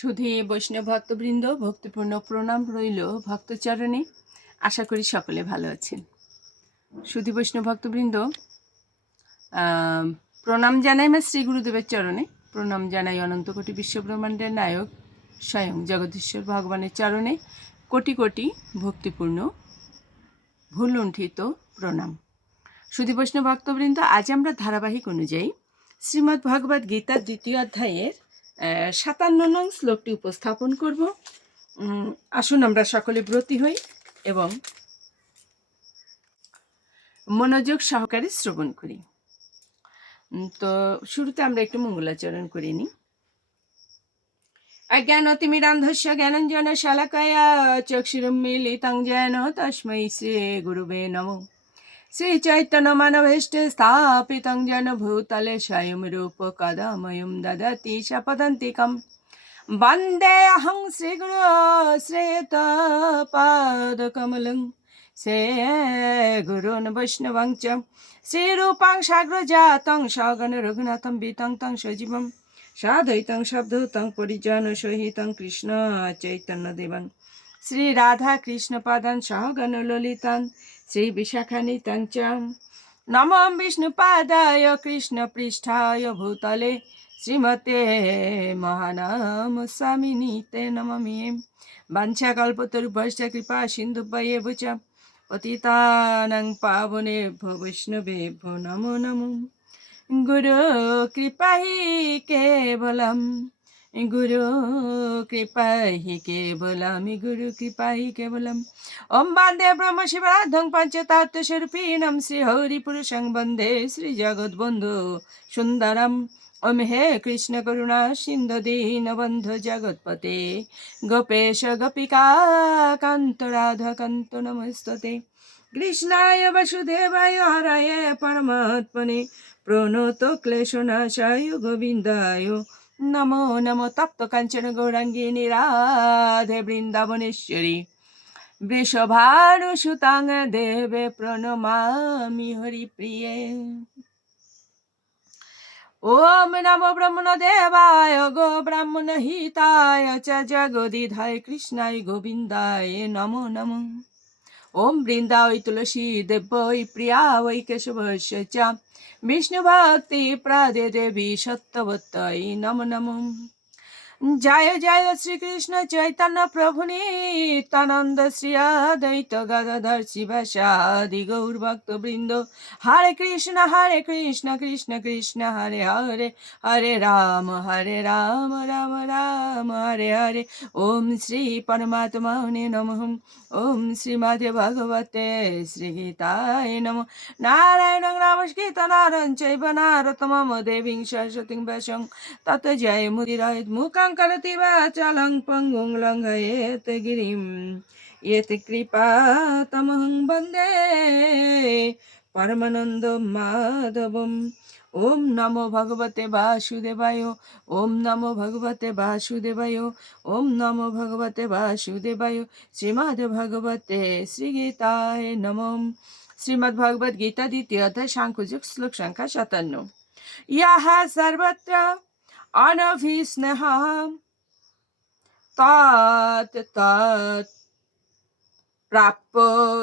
সুধী বৈষ্ণব ভক্তবৃন্দ, ভক্তিপূর্ণ প্রণাম রইল ভক্তচরণে। আশা করি সকলে ভালো আছেন। সুধী বৈষ্ণব ভক্তবৃন্দ প্রণাম জানাই মা শ্রী গুরুদেবের চরণে। প্রণাম জানাই অনন্ত কোটি বিশ্বব্রহ্মাণ্ডের নায়ক, স্বয়ং জগদীশ্বর ভগবানের চরণে। কোটি কোটি ভক্তিপূর্ণ, ভুলুণ্ঠিত প্রণাম। সুধী বৈষ্ণব ভক্তবৃন্দ, আজ আমরা ধারাবাহিক অনুযায়ী শ্রীমদ্ ভগবদ্ গীতার দ্বিতীয় অধ্যায়ের সাতান্ন নং শ্লোকটি উপস্থাপন করব। আসুন আমরা সকলে ব্রতী হই এবং মনোযোগ সহকারে শ্রবণ করি। তো শুরুতে আমরা একটু মঙ্গলাচরণ করে নিই। অজ্ঞানতিমিরান্ধস্য জ্ঞানঞ্জন শালাকয়া চক্ষুরুন্মিলিतं যেন তস্मै শ্রী গুরুবে নমো। श्रीचैतन्यमानभीष्टे स्थापितं येन भूतले स्वयं रूपकदमयं ददति शपदन्तिकं वन्देऽहं श्रीगुरो श्रेयतपादकमलं श्रेयगुरून् वैष्णवं च श्रीरूपां साग्रजातं सगण रघुनाथं वितं तं सजीवं साधयितं शब्दतं परिजनसहितं कृष्ण चैतन्यदेवं श्रीराधाकृष्णपादान् सहगण ललितान् श्रीविशाखानितं च नमो विष्णुपादाय कृष्णपृष्ठाय भूतले श्रीमते महानाम स्वामिनी ते नमामि वाञ्छाकल्पतरुभ्यश्च कृपा सिन्धुभ्येव च पतितानां पावनेभ्यो वैष्णवेभ्यो नमो नमो गुरु कृपा हि केवलम् গুরু কৃপাহি কেবলম গুরু কৃপাহি কেবলম ওম বান্দে ব্রহ্ম শিবাধং পঞ্চতাত্মস্বরূপিণম শ্রী হরিপুরুষং বন্দে শ্রী জগৎবন্ধু সুন্দরম ওম হে কৃষ্ণ করুণা সিন্ধু দীনবন্ধ জগৎপতে গোপেশ গোপিকা কান্ত রাধা কান্ত নমস্ততে কৃষ্ণায় বাসুদেবায় হরায় পরমাত্মনে প্রণত ক্লেশনাশায় গোবিন্দায় নমো নমো তপ্ত কাঞ্চন গৌরাঙ্গিনী রাধে বৃন্দাবনেশ্বরী বৃষভানুসুতাং দেবে প্রণমামি হরিপ্রিয়ে ওম নমো ব্রহ্মণ দেবায় গো ব্রাহ্মণ হিতায় চ জগদিধায় কৃষ্ণায় গোবিন্দায় নমো নমঃ ॐ वृन्दावै तुलसी देव्यै प्रिया वै केशवस्य च विष्णुभक्तिप्रदे देवी सत्तवत्तै नमो नमः জয় জয় শ্রীকৃষ্ণ চৈতন্য প্রভু নিত্যানন্দ শ্রী অদ্বৈত গদাধর শিবাসাদি গৌর ভক্ত বৃন্দ হরে কৃষ্ণ হরে কৃষ্ণ কৃষ্ণ কৃষ্ণ, হরে হরে হরে রাম হরে রাম রাম রাম, হরে হরে। ওম শ্রী পরমাত্মা নমঃ। ওম শ্রীমদে ভগবতে শ্রীগীতায় নম। নারায়ণ নমস্কৃত, নারায়ণ চৈব নারতমম দেবীং সরস্বতীং বশং তত জয় মুদিরায় মুখং করতি বাচালং পঙ্গুং লঙ্ঘয়েত গিরিম ইয়ত কৃপা তমহং বন্দে পরমানন্দ মাধবম ওম নমো ভগবতে বাসুদেবায় ওম নমো ভগবতে বাসুদেবায় ওম নমো ভগবতে বাসুদেবায় শ্রীমদ্ ভগবতে শ্রীগীতায় নমঃ শ্রীমদ্ ভগবদ দ্বিতীয় অধ্যায় শ্লোক সংখ্যা সাতান্ন সর্বত্র অনভিস্নেহ তৎ তৎ প্রাপ্য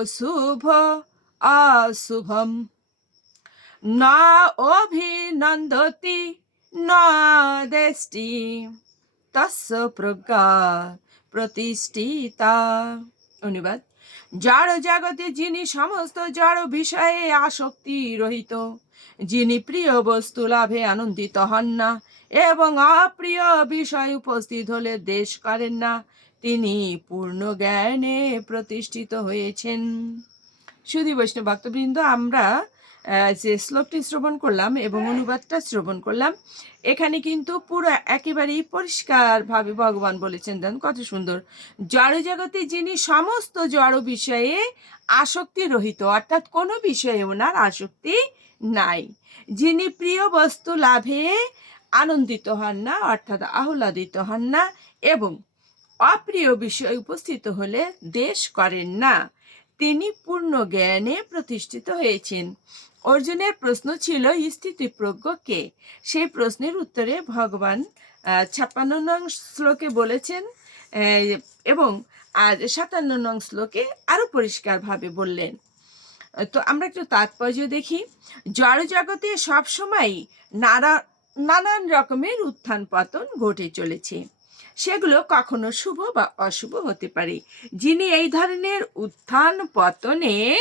শুভ অশুভম না অভিনন্দতি, না দেষ্টি, তস্য প্রজ্ঞা প্রতিষ্ঠিতা। অনুবাদ জড় জগতে যিনি সমস্ত জড় বিষয়ে আসক্তি রহিত, যিনি প্রিয় বস্তু লাভে আনন্দিত হন না এবং অপ্রিয় বিষয় উপস্থিত হলে দেশ করেন না। তিনি পূর্ণ জ্ঞানে প্রতিষ্ঠিত হয়েছেন। সুধী বৈষ্ণব ভক্তবৃন্দ, আমরা যে শ্লোকটি শ্রবণ করলাম এবং অনুবাদটা শ্রবণ করলাম, এখানে কিন্তু পুরো একেবারেই পরিষ্কারভাবে ভগবান বলেছেন দেন কত সুন্দর। জড় জগতে যিনি সমস্ত জড় বিষয়ে আসক্তি রহিত, অর্থাৎ কোনো বিষয়ে ওনার আসক্তি নাই। যিনি প্রিয় বস্তু লাভে আনন্দিত হন না, অর্থাৎ আহ্লাদিত হন না এবং অপ্রিয় বিষয় উপস্থিত হলে দেশ করেন না। তিনি পূর্ণ জ্ঞানে প্রতিষ্ঠিত হয়েছেন। অর্জুনের প্রশ্ন ছিল, স্থিতিপ্রজ্ঞ কে? সেই প্রশ্নের উত্তরে ভগবান ছাপ্পান্ন নং শ্লোকে বলেছেন এবং আর সাতান্ন নং শ্লোকে আরও পরিষ্কারভাবে বললেন। তো আমরা একটু তাৎপর্য দেখি। জড় জগতে সবসময় নানা নানান রকমের উত্থান পতন ঘটে চলেছে। সেগুলো কখনো শুভ বা অশুভ হতে পারে। যিনি এই ধরনের উত্থান পতনে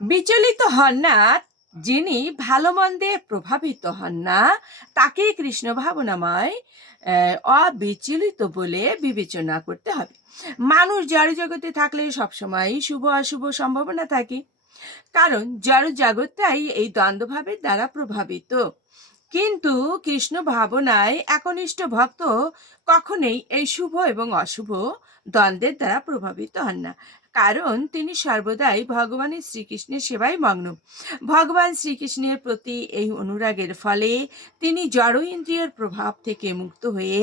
বিচলিত হন না, যিনি ভালো মন্দে প্রভাবিত হন না, তাকেই কৃষ্ণ ভাবনাময় অবিচলিত বলে বিবেচনা করতে হবে। মানুষ জড় জগতে থাকলে সবসময় শুভ অশুভ সম্ভাবনা থাকে। কারণ জড় জগৎটাই এই দ্বন্দ্বভাবের দ্বারা প্রভাবিত। কিন্তু কৃষ্ণ ভাবনায় একনিষ্ঠ ভক্ত কখনোই এই শুভ এবং অশুভ দ্বন্দ্বের দ্বারা প্রভাবিত হন না। কারণ তিনি সর্বদাই ভগবানের শ্রীকৃষ্ণের সেবায় মগ্ন। ভগবান শ্রীকৃষ্ণের প্রতি এই অনুরাগের ফলে তিনি জড় ইন্দ্রিয়ের প্রভাব থেকে মুক্ত হয়ে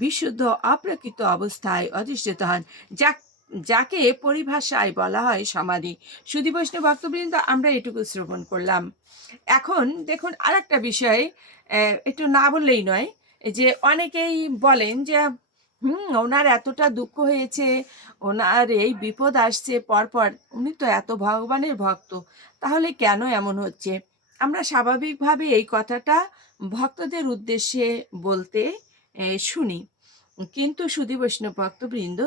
বিশুদ্ধ অপ্রাকৃত অবস্থায় অধিষ্ঠিত হন যা যাকে পরিভাষায় বলা হয় সমাধি। সুধী বৈষ্ণব ভক্তবৃন্দ, আমরা এটুকু শ্রবণ করলাম। এখন দেখুন আরেকটা বিষয় একটু না বললেই নয় যে অনেকেই বলেন যে, হুম, ওনার এতটা দুঃখ হয়েছে, ওনার এই বিপদ আসছে পরপর, উনি তো এত ভগবানের ভক্ত, তাহলে কেন এমন হচ্ছে? আমরা স্বাভাবিকভাবে এই কথাটা ভক্তদের উদ্দেশ্যে বলতে শুনি। কিন্তু সুধী বৈষ্ণব ভক্তবৃন্দ,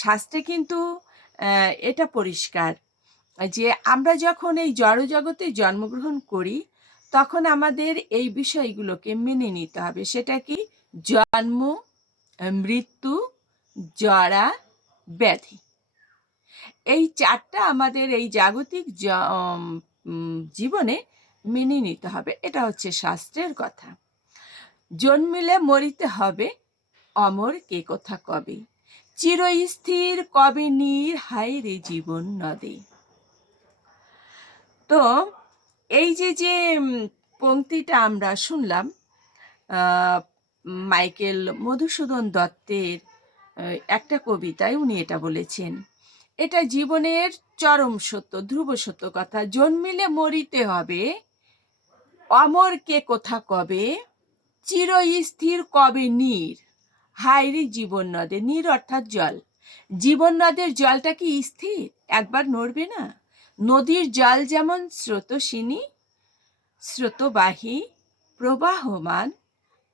শাস্ত্রে কিন্তু এটা পরিষ্কার যে আমরা যখন এই জড় জগতে জন্মগ্রহণ করি, তখন আমাদের এই বিষয়গুলোকে মেনে নিতে হবে। সেটা কি? জন্ম, মৃত্যু, জরা, ব্যাধি। এই চারটা আমাদের এই জাগতিক জীবনে মেনে নিতে হবে। এটা হচ্ছে শাস্ত্রের কথা। জন্মিলে মরিতে হবে অমর কে কথা কবে? চিরস্থির কবে নীর হায় রে জীবন নদে? তো এই যে যে পংক্তিটা আমরা শুনলাম মাইকেল মধুসূদন দত্তের একটা কবিতায় উনি এটা বলেছেন, এটা জীবনের চরম সত্য, ধ্রুব সত্য কথা। জন্মিলে মরিতে হবে। অমর কে কোথা কবে? চিরস্থির কবে নীর হায়রে জীবন নদে, নীর অর্থাৎ জল। জীবন নদের জলটা কি স্থির? একবার নড়বে না? নদীর জল যেমন স্রোতসিনী, স্রোতবাহী, প্রবাহমান,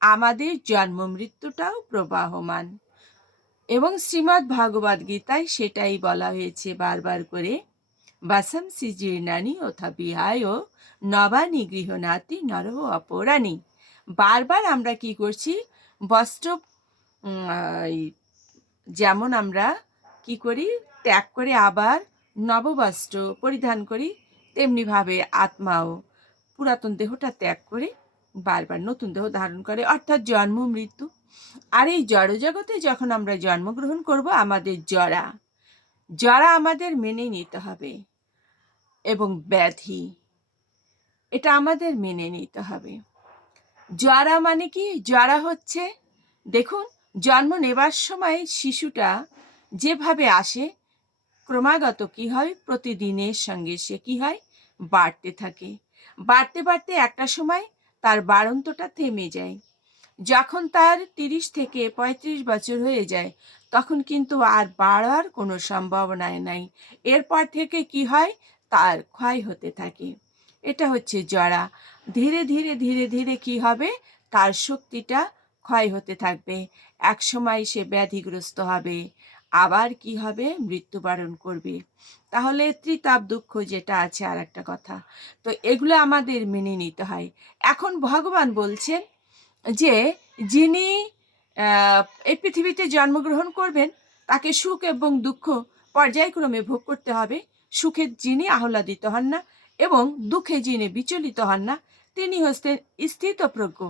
আমাদের জন্ম মৃত্যুটাও প্রবাহমান। এবং শ্রীমদ্ ভাগবত গীতায় সেটাই বলা হয়েছে বারবার করে, বাসম জীর্ণানি অথা বিহায় নবানি গৃহনাতি নরহ অপরাণী। বারবার আমরা কি করছি? বস্ত্র যেমন আমরা কি করি? ত্যাগ করে আবার নববস্ত্র পরিধান করি, তেমনিভাবে আত্মাও পুরাতন দেহটা ত্যাগ করে বারবার নতুন দেহ ধারণ করে, অর্থাৎ জন্ম, মৃত্যু। আর এই জড়জগতে যখন আমরা জন্মগ্রহণ করব, আমাদের জরা জরা আমাদের মেনে নিতে হবে এবং ব্যাধি, এটা আমাদের মেনে নিতে হবে। জরা মানে কি? জরা হচ্ছে, দেখুন জন্ম নেবার সময় শিশুটা যেভাবে আসে, ক্রমাগত কি হয়? প্রতিদিনের সঙ্গে সে কি হয়? বাড়তে থাকে। বাড়তে বাড়তে একটা সময় তার বাড়ন্তটা থেমে যায়। যখন তার তিরিশ থেকে পঁয়ত্রিশ বছর হয়ে যায়, তখন কিন্তু আর বাড়ার কোনো সম্ভাবনায় নাই। এরপর থেকে কি হয়? তার ক্ষয় হতে থাকে। এটা হচ্ছে জরা। ধীরে ধীরে ধীরে ধীরে কি হবে? তার শক্তিটা ক্ষয় হতে থাকবে এক সময় সে ব্যাধিগ্রস্ত হবে, আবার কি হবে? মৃত্যুবরণ করবে। তাহলে ত্রিতাপ দুঃখ যেটা আছে আর একটা কথা। তো এগুলো আমাদের মেনে নিতে হয়। এখন ভগবান বলছেন যে, যিনি এই পৃথিবীতে জন্মগ্রহণ করবেন, তাকে সুখ এবং দুঃখ পর্যায়ক্রমে ভোগ করতে হবে। সুখে যিনি আহ্লাদিত হন না এবং দুঃখে যিনি বিচলিত হন না, তিনি হচ্ছেন স্থিতপ্রজ্ঞ।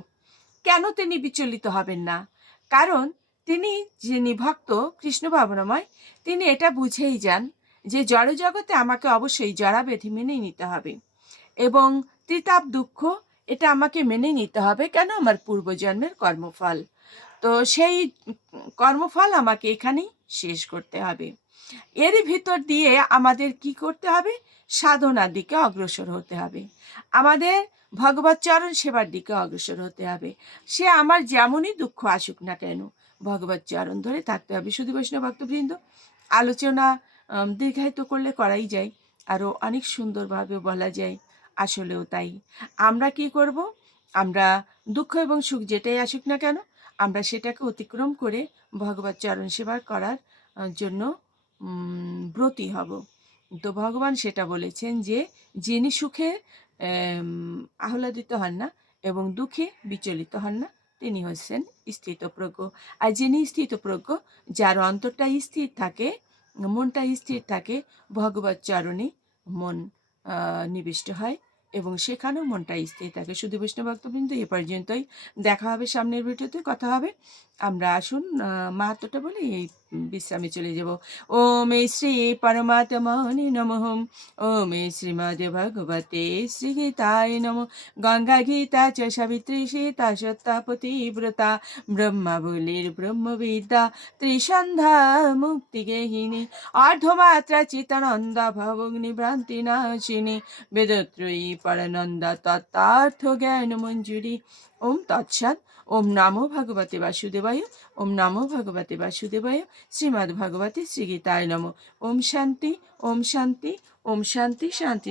কেন তিনি বিচলিত হবেন না? কারণ তিনি যিনি ভক্ত, কৃষ্ণ ভাবনাময়, তিনি এটা বুঝেই যান যে জড়জগতে আমাকে অবশ্যই জড়াবেধি মেনে নিতে হবে এবং ত্রিতাপ দুঃখ এটা আমাকে মেনে নিতে হবে কেন আমার পূর্বজন্মের কর্মফল। তো সেই কর্মফল আমাকে এখানেই শেষ করতে হবে। এরই ভিতর দিয়ে আমাদের কি করতে হবে? সাধনার দিকে অগ্রসর হতে হবে। আমাদের ভগবত চরণ সেবার দিকে অগ্রসর হতে হবে। সে আমার যেমনই দুঃখ আসুক না কেন ভগবত চরণ ধরে থাকতে হবে শুধু বৈষ্ণব ভক্তবৃন্দ। আলোচনা দীর্ঘায়িত করলে করাই যায়, আরও অনেক সুন্দরভাবে বলা যায়, আসলেও তাই। আমরা কি করব? আমরা দুঃখ এবং সুখ যেটাই আসুক না কেন, আমরা সেটাকে অতিক্রম করে ভগবত চরণ সেবা করার জন্য ব্রতী হব। তো ভগবান সেটা বলেছেন যে, যিনি সুখে আহ্লাদিত হন না এবং দুঃখে বিচলিত হন না। তিনি হচ্ছেন স্থিতপ্রজ্ঞ। আর যিনি স্থিতপ্রজ্ঞ, যার অন্তরটা স্থির থাকে মনটা স্থির থাকে, ভগবত চরণে মন নিবিষ্ট হয় এবং সেখানেও মনটা স্থির থাকে। শুধু বৈষ্ণব ভক্তবৃন্দ এ পর্যন্তই। দেখা হবে সামনের ভিডিওতে, কথা হবে আমরা আসুন আহ, মাহাত্ম্যটা বলে এই বিশ্রামে চলে যাব। ওম শ্রী পরমাত্মনে নমঃ। ওম শ্রীমদ ভগবতে শ্রী গীতায় নম। গঙ্গা গীতা চ সাবিত্রী সীতা সত্যাপতি ব্রতা ব্রহ্মাবলীর ব্রহ্মবিদ্যা ত্রিসন্ধ্যা মুক্তি গেহিনী অর্ধমাত্রা চিতানন্দা ভবগ্নি ভ্রান্তি নাশিনী বেদত্রয়ী পরানন্দা তত্ত্বার্থ জ্ঞান মঞ্জুরি ওম তৎসাদ ওম নামো ভগবতে বাসুদেবায়। ওম নামো ভগবতে বাসুদেবায়। শ্রীমদ্ ভগবতে শ্রীগীতায় নম। ওম শান্তি ওম শান্তি ওম শান্তি শান্তি।